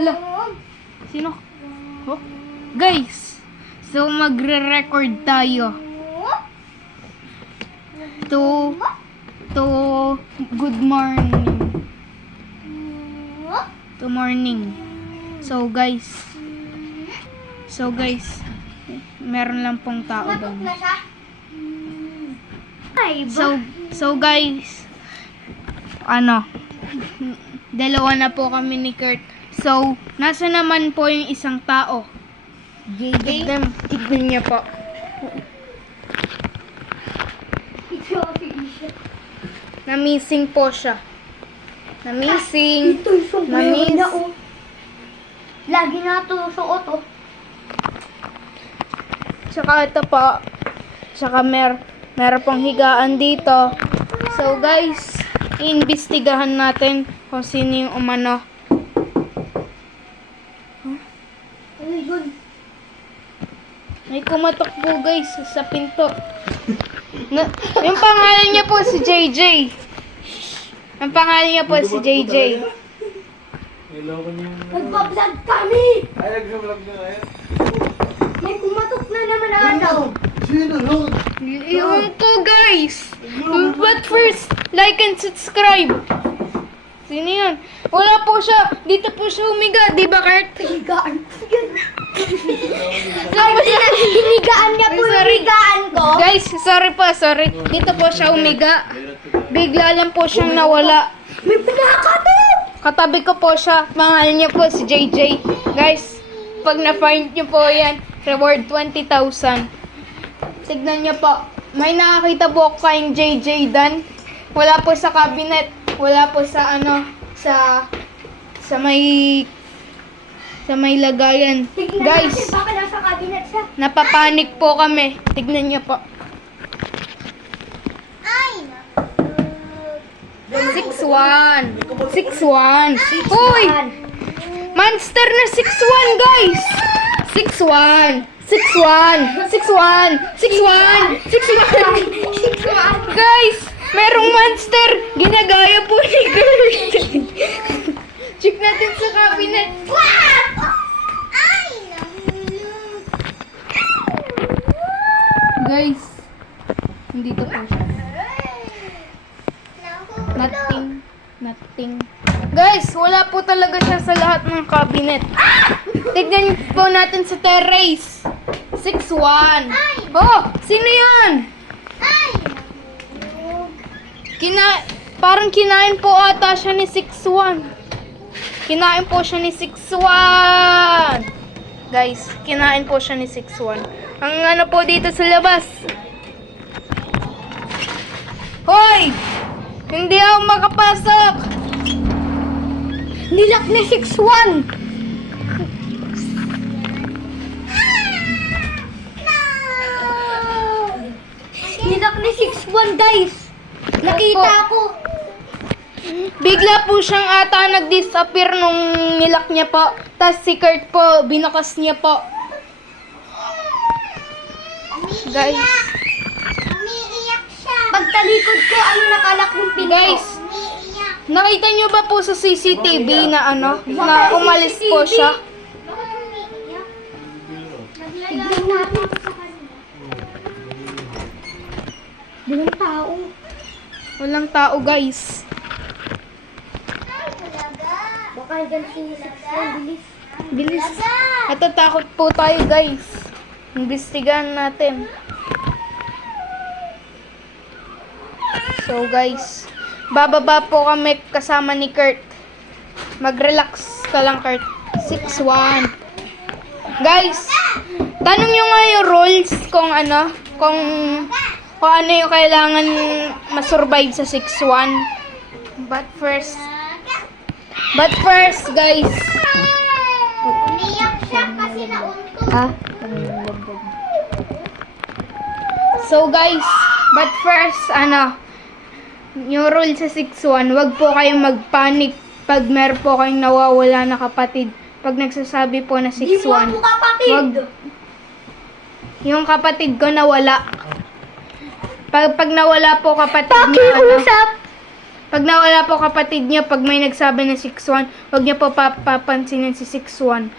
Hala. Sino? Oh. Guys, so magre-record tayo. To good morning. To morning. So guys, meron lang pong tao doon. So guys, dalawa na po kami ni Kurt. So, nasa naman po yung isang tao? JJ? Tignan niya po. Na-missing po siya. Na-missing. Ito yung sombrero na oh. Lagi na ito suot oh. Tsaka ito po. Tsaka meron pong higaan dito. So guys, iimbestigahan natin kung sino yung umano. Ano yun? May kumatok po guys sa pinto. Yung pangalan niya po si JJ. Ang pangalan niya po si JJ. Nagbablog kami! Ay, nag-vlog na ngayon. May kumatok na naman ata oh. Sino yun? Iwan ko guys. But first, like and subscribe. Sino yun? Wala po siya. Dito po siya humiga. Di ba Kurt? Higaan ko yun. Hinigaan niya po yung Sorry. higaan ko. Guys, sorry. Dito po siya humiga. Bigla lang po siyang nawala. May pinakatot! Katabi ko po siya. Pangalan niya po si JJ. Guys, pag na-find niyo po yan, reward 20,000. Tignan niyo po. May nakakita po ako kayong JJ Dan. Wala po sa cabinet. Wala po sa sa may lagayan. Tignan Guys, natin baka nasa cabinet siya. napapanik po kami. Tignan niyo po. Ay! 6-1. Uy! Monster na 6-1, guys! 6-1. Guys, merong monster. Ginagaya po ni Kurt. Check natin sa cabinet. Guys, nandito po siya. Nothing. Guys, wala po talaga siya sa lahat ng cabinet. Tignan po natin sa terrace. 6-1. Oh, sino yan? Parang kinain po ata siya ni 6-1. Kinain po siya ni 6-1. Guys, kinain po siya ni 6-1. Ang ano po dito sa labas. Hoy! Hindi ako makapasok! Nilak ni 6-1! Nilak ni 6-1 guys! Nakita ko! Bigla po siyang ata nag-disappear nung nilak niya po. Tapos si Kurt po, binakas niya po. Guys. Umiiyak siya! Pagtalikod ko, ano nakalak ng pinto? Guys, nakita niyo ba po sa CCTV na na umalis po siya? Tignan natin sa kanila. Walang tao. Walang tao, guys. Baka dyan si 6-1, bilis. Bilis. Natatakot po tayo, guys. Imbestigahan natin. So, guys, bababa po kami kasama ni Kurt. Mag-relax ka lang, Kurt. 6-1. Guys, tanong nyo nga yung rules kung kung ano yung kailangan masurvive sa 6-1. But first, guys. Umiyak siya kasi naunto. So guys, but first, yung rule sa 6-1, wag po kayong magpanic pag meron po kayong nawawala na kapatid. Pag nagsasabi po na 6-1. Di mo ako kapatid. Yung kapatid ko nawala. Pag nawala po kapatid niya, Pakiusap. Pag nawala po kapatid niya, pag may nagsabi ng 6'1", huwag niya po papansinin si 6'1".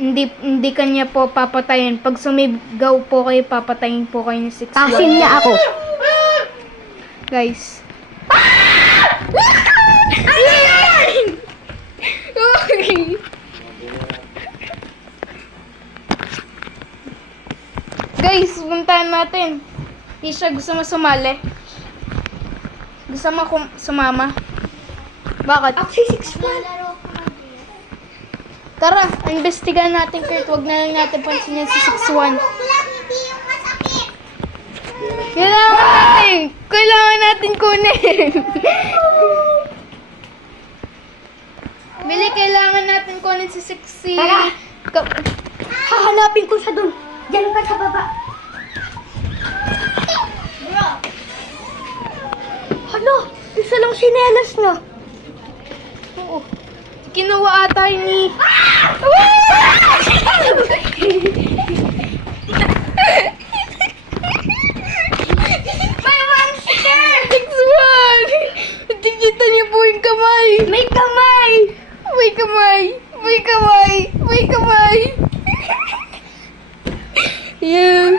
Hindi kanya po papatayin. Pag sumigaw po kayo, papatayin po kayo ni 6'1". Pasin niya ako. Guys. Guys, puntahan natin. Isha, gusto mo sumali? Gusto mo sumama? Bakit? Ako si 6'1". Tara, investigahan natin, Kurt. Huwag na lang natin pansinin si 6'1". Kailangan natin kunin. Bili, kailangan natin kunin si 6'. Tara. Hahanapin ko siya dun. Diyan ka sa baba. Hala, isa lang sinelas na. Oo. Kinuha ata ni... May monster! 6'1". Tigita niyo po yung kamay. May kamay! May kamay. May kamay. May kamay. Yan.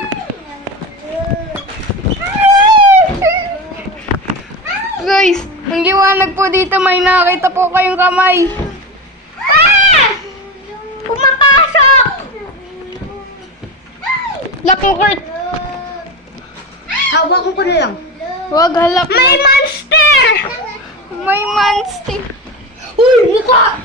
Guys, ang liwanag po dito. May nakita po kayong kamay. Pumapasok! Lock mo, Kurt. Hawakan ko na lang. Huwag halak. May monster! May monster. Uy, mukha!